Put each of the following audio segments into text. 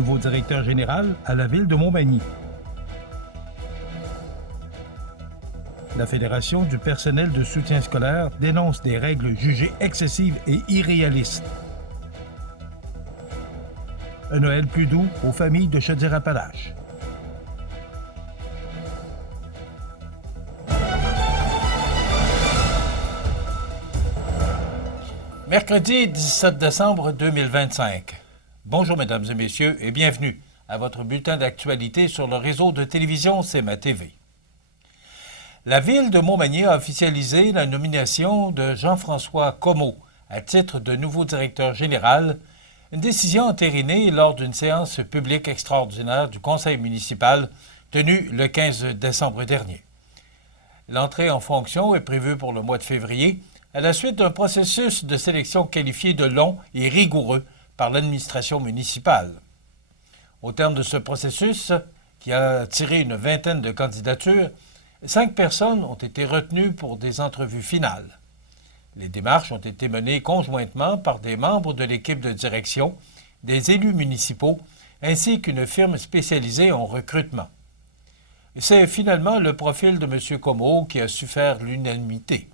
nouveau directeur général à la ville de Montmagny. La Fédération du personnel de soutien scolaire dénonce des règles jugées excessives et irréalistes. Un Noël plus doux aux familles de Chaudière-Appalaches. Mercredi 17 décembre 2025. Bonjour mesdames et messieurs et bienvenue à votre bulletin d'actualité sur le réseau de télévision CMA TV. La ville de Montmagny a officialisé la nomination de Jean-François Comeau à titre de nouveau directeur général, une décision entérinée lors d'une séance publique extraordinaire du conseil municipal tenue le 15 décembre dernier. L'entrée en fonction est prévue pour le mois de février à la suite d'un processus de sélection qualifié de long et rigoureux par l'administration municipale. Au terme de ce processus, qui a attiré une vingtaine de candidatures, 5 personnes ont été retenues pour des entrevues finales. Les démarches ont été menées conjointement par des membres de l'équipe de direction, des élus municipaux, ainsi qu'une firme spécialisée en recrutement. C'est finalement le profil de M. Comeau qui a su faire l'unanimité.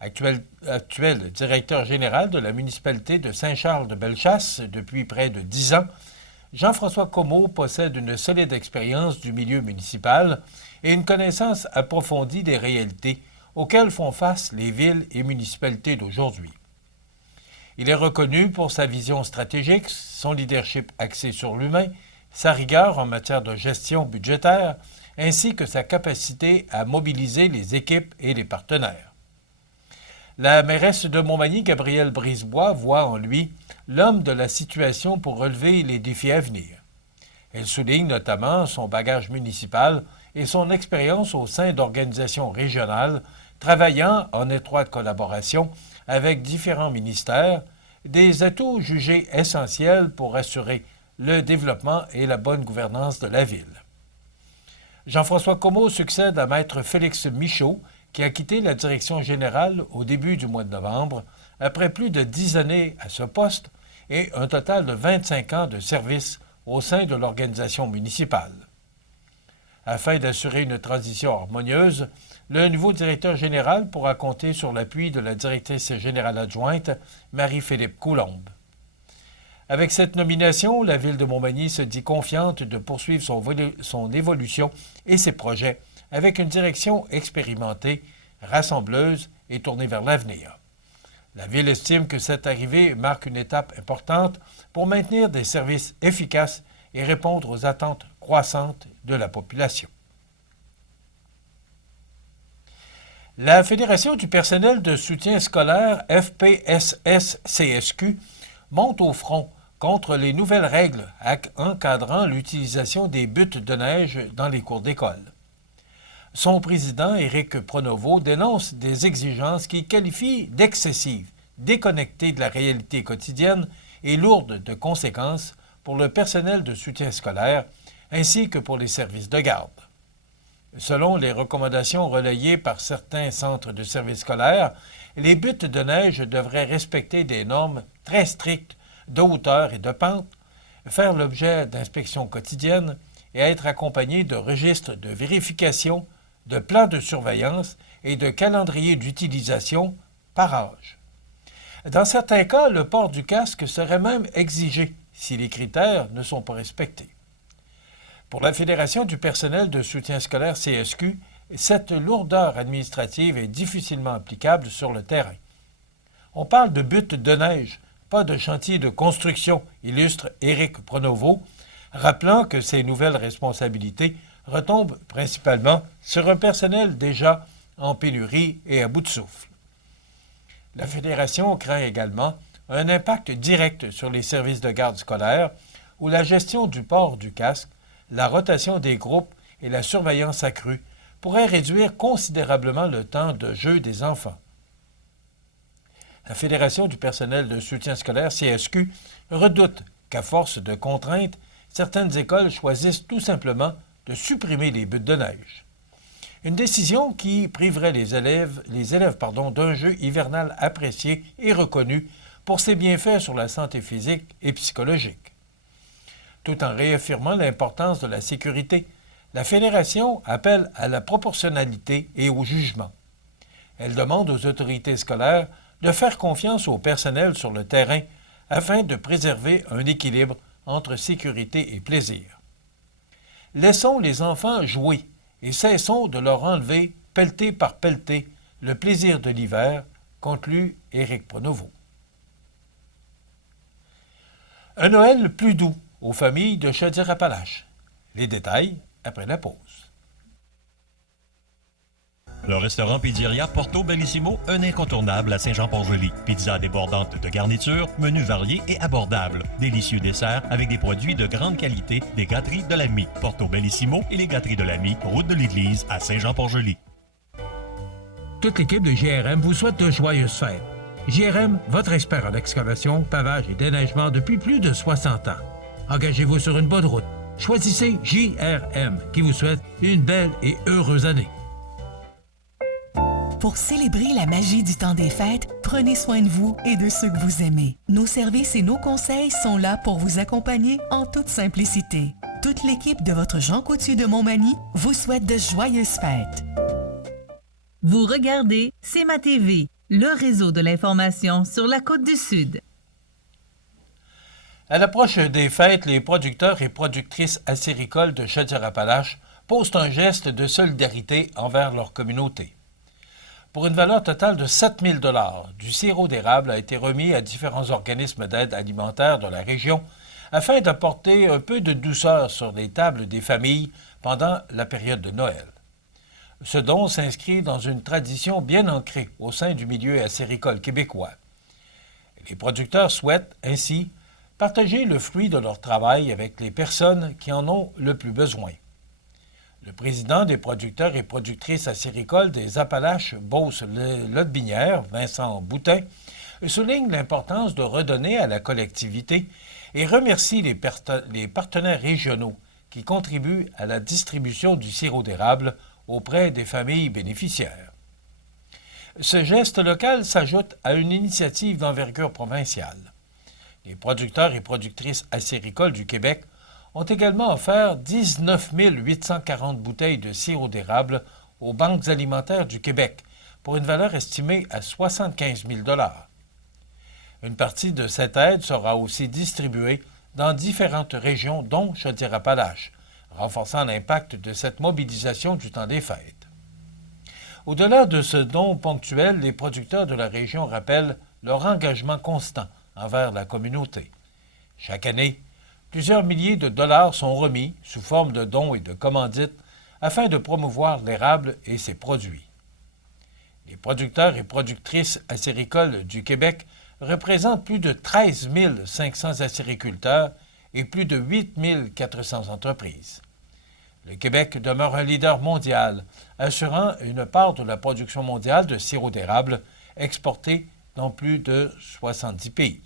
Actuel directeur général de la municipalité de Saint-Charles-de-Bellechasse depuis près de 10 ans, Jean-François Comeau possède une solide expérience du milieu municipal et une connaissance approfondie des réalités auxquelles font face les villes et municipalités d'aujourd'hui. Il est reconnu pour sa vision stratégique, son leadership axé sur l'humain, sa rigueur en matière de gestion budgétaire, ainsi que sa capacité à mobiliser les équipes et les partenaires. La mairesse de Montmagny, Gabrielle Brisebois, voit en lui l'homme de la situation pour relever les défis à venir. Elle souligne notamment son bagage municipal et son expérience au sein d'organisations régionales, travaillant en étroite collaboration avec différents ministères, des atouts jugés essentiels pour assurer le développement et la bonne gouvernance de la ville. Jean-François Comeau succède à Maître Félix Michaud, qui a quitté la direction générale au début du mois de novembre, après plus de 10 années à ce poste et un total de 25 ans de service au sein de l'organisation municipale. Afin d'assurer une transition harmonieuse, le nouveau directeur général pourra compter sur l'appui de la directrice générale adjointe, Marie-Philippe Coulombe. Avec cette nomination, la ville de Montmagny se dit confiante de poursuivre son évolution et ses projets avec une direction expérimentée, rassembleuse et tournée vers l'avenir. La ville estime que cette arrivée marque une étape importante pour maintenir des services efficaces et répondre aux attentes croissantes de la population. La Fédération du personnel de soutien scolaire FPSS-CSQ monte au front contre les nouvelles règles encadrant l'utilisation des buttes de neige dans les cours d'école. Son président, Éric Pronovo, dénonce des exigences qu'il qualifie d'excessives, déconnectées de la réalité quotidienne et lourdes de conséquences pour le personnel de soutien scolaire ainsi que pour les services de garde. Selon les recommandations relayées par certains centres de services scolaires, les buttes de neige devraient respecter des normes très strictes de hauteur et de pente, faire l'objet d'inspections quotidiennes et être accompagnées de registres de vérification, de plans de surveillance et de calendriers d'utilisation par âge. Dans certains cas, le port du casque serait même exigé si les critères ne sont pas respectés. Pour la Fédération du personnel de soutien scolaire CSQ, cette lourdeur administrative est difficilement applicable sur le terrain. On parle de buttes de neige, pas de chantier de construction, illustre Éric Pronovo, rappelant que ces nouvelles responsabilités retombent principalement sur un personnel déjà en pénurie et à bout de souffle. La Fédération craint également un impact direct sur les services de garde scolaire où la gestion du port du casque, la rotation des groupes et la surveillance accrue pourraient réduire considérablement le temps de jeu des enfants. La Fédération du personnel de soutien scolaire, CSQ, redoute qu'à force de contraintes, certaines écoles choisissent tout simplement de supprimer les buttes de neige. Une décision qui priverait les élèves d'un jeu hivernal apprécié et reconnu pour ses bienfaits sur la santé physique et psychologique. Tout en réaffirmant l'importance de la sécurité, la Fédération appelle à la proportionnalité et au jugement. Elle demande aux autorités scolaires de faire confiance au personnel sur le terrain afin de préserver un équilibre entre sécurité et plaisir. Laissons les enfants jouer et cessons de leur enlever, pelleté par pelleté, le plaisir de l'hiver, conclut Éric Pronovo. Un Noël plus doux aux familles de Chaudière-Appalaches. Les détails après la pause. Le restaurant Pizzeria Porto Bellissimo, un incontournable à Saint-Jean-Port-Joli. Pizza débordante de garnitures, menus variés et abordables. Délicieux desserts avec des produits de grande qualité des gâteries de l'Ami. Porto Bellissimo et les gâteries de l'Ami, route de l'église à Saint-Jean-Port-Joli. Toute l'équipe de JRM vous souhaite de joyeuses fêtes. JRM, votre expert en excavation, pavage et déneigement depuis plus de 60 ans. Engagez-vous sur une bonne route. Choisissez JRM qui vous souhaite une belle et heureuse année. Pour célébrer la magie du temps des fêtes, prenez soin de vous et de ceux que vous aimez. Nos services et nos conseils sont là pour vous accompagner en toute simplicité. Toute l'équipe de votre Jean Coutu de Montmagny vous souhaite de joyeuses fêtes. Vous regardez CEMA TV, le réseau de l'information sur la Côte-du-Sud. À l'approche des fêtes, les producteurs et productrices acéricoles de Chaudière-Appalaches posent un geste de solidarité envers leur communauté. Pour une valeur totale de 7 000 $, du sirop d'érable a été remis à différents organismes d'aide alimentaire de la région afin d'apporter un peu de douceur sur les tables des familles pendant la période de Noël. Ce don s'inscrit dans une tradition bien ancrée au sein du milieu acéricole québécois. Les producteurs souhaitent ainsi partager le fruit de leur travail avec les personnes qui en ont le plus besoin. Le président des producteurs et productrices acéricoles des Appalaches Beauce-Lotbinière, Vincent Boutin, souligne l'importance de redonner à la collectivité et remercie les partenaires régionaux qui contribuent à la distribution du sirop d'érable auprès des familles bénéficiaires. Ce geste local s'ajoute à une initiative d'envergure provinciale. Les producteurs et productrices acéricoles du Québec ont également offert 19 840 bouteilles de sirop d'érable aux banques alimentaires du Québec pour une valeur estimée à 75 000 $. Une partie de cette aide sera aussi distribuée dans différentes régions, dont Chaudière-Appalaches, renforçant l'impact de cette mobilisation du temps des fêtes. Au-delà de ce don ponctuel, les producteurs de la région rappellent leur engagement constant envers la communauté. Chaque année, plusieurs milliers de dollars sont remis sous forme de dons et de commandites afin de promouvoir l'érable et ses produits. Les producteurs et productrices acéricoles du Québec représentent plus de 13 500 acériculteurs et plus de 8 400 entreprises. Le Québec demeure un leader mondial, assurant une part de la production mondiale de sirop d'érable exporté dans plus de 70 pays.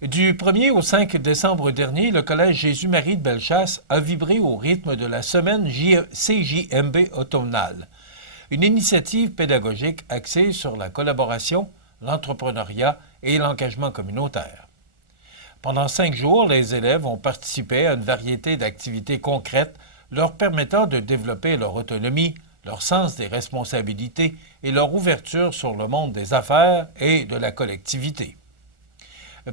Du 1er au 5 décembre dernier, le Collège Jésus-Marie de Bellechasse a vibré au rythme de la semaine CJMB automnale, une initiative pédagogique axée sur la collaboration, l'entrepreneuriat et l'engagement communautaire. Pendant 5 jours, les élèves ont participé à une variété d'activités concrètes leur permettant de développer leur autonomie, leur sens des responsabilités et leur ouverture sur le monde des affaires et de la collectivité.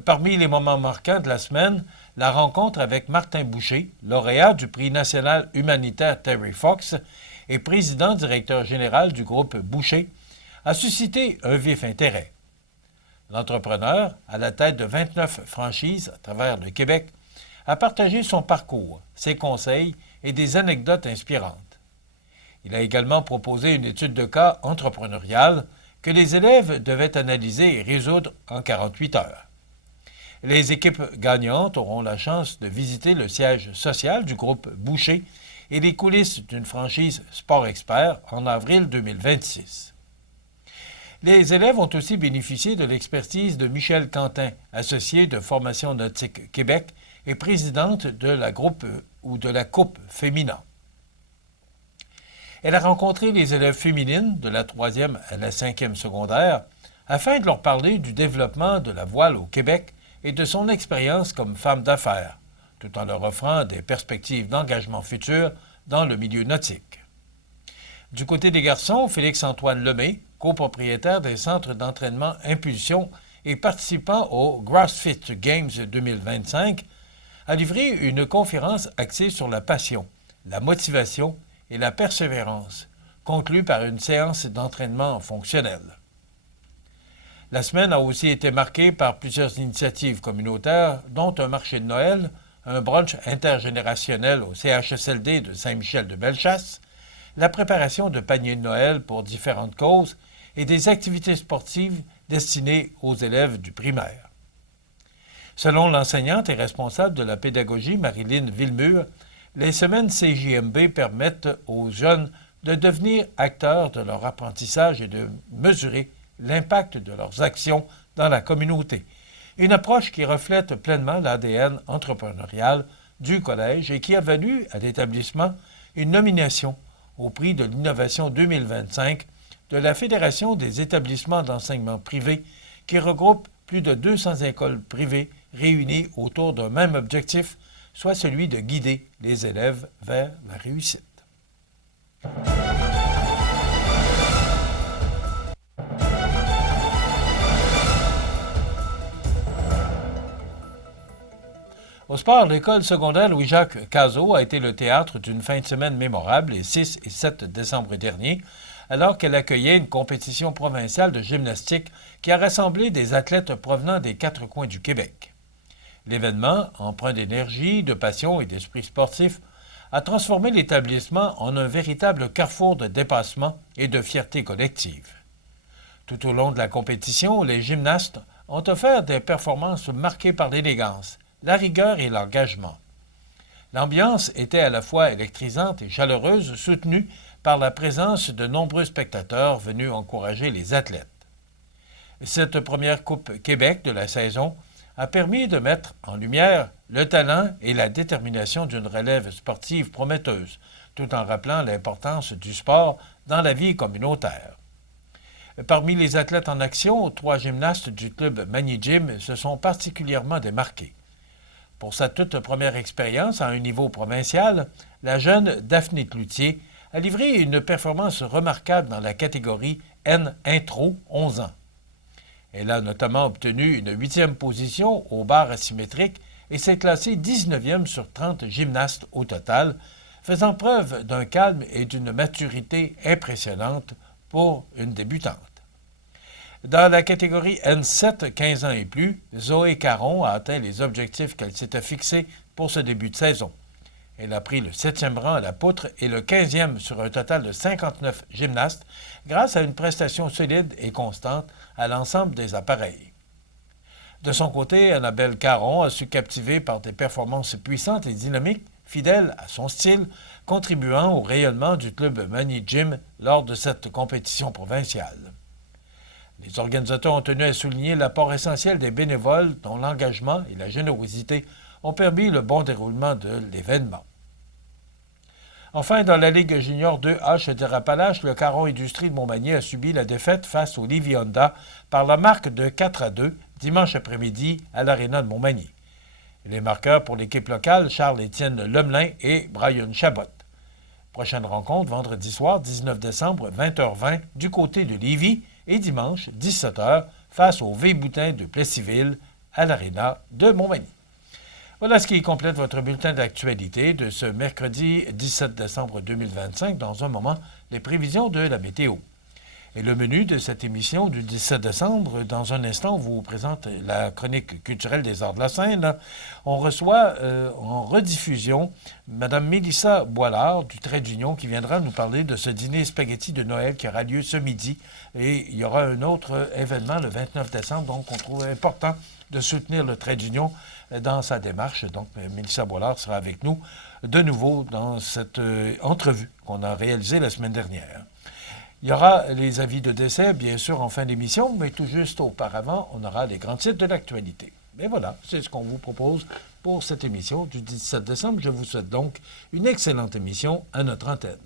Parmi les moments marquants de la semaine, la rencontre avec Martin Boucher, lauréat du prix national humanitaire Terry Fox et président-directeur général du groupe Boucher, a suscité un vif intérêt. L'entrepreneur, à la tête de 29 franchises à travers le Québec, a partagé son parcours, ses conseils et des anecdotes inspirantes. Il a également proposé une étude de cas entrepreneuriale que les élèves devaient analyser et résoudre en 48 heures. Les équipes gagnantes auront la chance de visiter le siège social du groupe Boucher et les coulisses d'une franchise Sport Expert en avril 2026. Les élèves ont aussi bénéficié de l'expertise de Michel Quentin, associée de Formation Nautique Québec et présidente de la Coupe Féminin. Elle a rencontré les élèves féminines de la 3e à la 5e secondaire afin de leur parler du développement de la voile au Québec et de son expérience comme femme d'affaires, tout en leur offrant des perspectives d'engagement futur dans le milieu nautique. Du côté des garçons, Félix-Antoine Lemay, copropriétaire des centres d'entraînement Impulsion et participant au CrossFit Games 2025, a livré une conférence axée sur la passion, la motivation et la persévérance, conclue par une séance d'entraînement fonctionnel. La semaine a aussi été marquée par plusieurs initiatives communautaires, dont un marché de Noël, un brunch intergénérationnel au CHSLD de Saint-Michel-de-Bellechasse, la préparation de paniers de Noël pour différentes causes et des activités sportives destinées aux élèves du primaire. Selon l'enseignante et responsable de la pédagogie Marilyn Villemur, les semaines CJMB permettent aux jeunes de devenir acteurs de leur apprentissage et de mesurer l'impact de leurs actions dans la communauté. Une approche qui reflète pleinement l'ADN entrepreneurial du collège et qui a valu à l'établissement une nomination au prix de l'innovation 2025 de la Fédération des établissements d'enseignement privé qui regroupe plus de 200 écoles privées réunies autour d'un même objectif, soit celui de guider les élèves vers la réussite. Au sport, l'école secondaire Louis-Jacques Cazot a été le théâtre d'une fin de semaine mémorable les 6 et 7 décembre dernier, alors qu'elle accueillait une compétition provinciale de gymnastique qui a rassemblé des athlètes provenant des 4 coins du Québec. L'événement, empreint d'énergie, de passion et d'esprit sportif, a transformé l'établissement en un véritable carrefour de dépassement et de fierté collective. Tout au long de la compétition, les gymnastes ont offert des performances marquées par l'élégance, la rigueur et l'engagement. L'ambiance était à la fois électrisante et chaleureuse, soutenue par la présence de nombreux spectateurs venus encourager les athlètes. Cette première Coupe Québec de la saison a permis de mettre en lumière le talent et la détermination d'une relève sportive prometteuse, tout en rappelant l'importance du sport dans la vie communautaire. Parmi les athlètes en action, 3 gymnastes du club Mani Gym se sont particulièrement démarqués. Pour sa toute première expérience à un niveau provincial, la jeune Daphné Cloutier a livré une performance remarquable dans la catégorie N-Intro 11 ans. Elle a notamment obtenu une 8e position au bar asymétrique et s'est classée 19e sur 30 gymnastes au total, faisant preuve d'un calme et d'une maturité impressionnante pour une débutante. Dans la catégorie N7, 15 ans et plus, Zoé Caron a atteint les objectifs qu'elle s'était fixés pour ce début de saison. Elle a pris le 7e rang à la poutre et le 15e sur un total de 59 gymnastes grâce à une prestation solide et constante à l'ensemble des appareils. De son côté, Annabelle Caron a su captiver par des performances puissantes et dynamiques, fidèles à son style, contribuant au rayonnement du club Mani Gym lors de cette compétition provinciale. Les organisateurs ont tenu à souligner l'apport essentiel des bénévoles dont l'engagement et la générosité ont permis le bon déroulement de l'événement. Enfin, dans la Ligue junior 2H des Rappalaches, le Caron Industrie de Montmagny a subi la défaite face au Lévis Honda par la marque de 4-2 dimanche après-midi à l'Aréna de Montmagny. Les marqueurs pour l'équipe locale, Charles-Étienne Lemelin et Brian Chabot. Prochaine rencontre vendredi soir, 19 décembre, 20h20, du côté de Lévis et dimanche, 17h, face au V-Boutin de Plessisville à l'Aréna de Montmagny. Voilà ce qui complète votre bulletin d'actualité de ce mercredi 17 décembre 2025. Dans un moment, les prévisions de la météo. Et le menu de cette émission du 17 décembre, dans un instant, on vous présente la chronique culturelle des arts de la scène. On reçoit en rediffusion Mme Mélissa Boilard du Trait d'Union qui viendra nous parler de ce dîner spaghetti de Noël qui aura lieu ce midi. Et il y aura un autre événement le 29 décembre, donc on trouve important de soutenir le Trait d'Union dans sa démarche. Donc, Mélissa Boilard sera avec nous de nouveau dans cette entrevue qu'on a réalisée la semaine dernière. Il y aura les avis de décès, bien sûr, en fin d'émission, mais tout juste auparavant, on aura les grands titres de l'actualité. Mais voilà, c'est ce qu'on vous propose pour cette émission du 17 décembre. Je vous souhaite donc une excellente émission à notre antenne.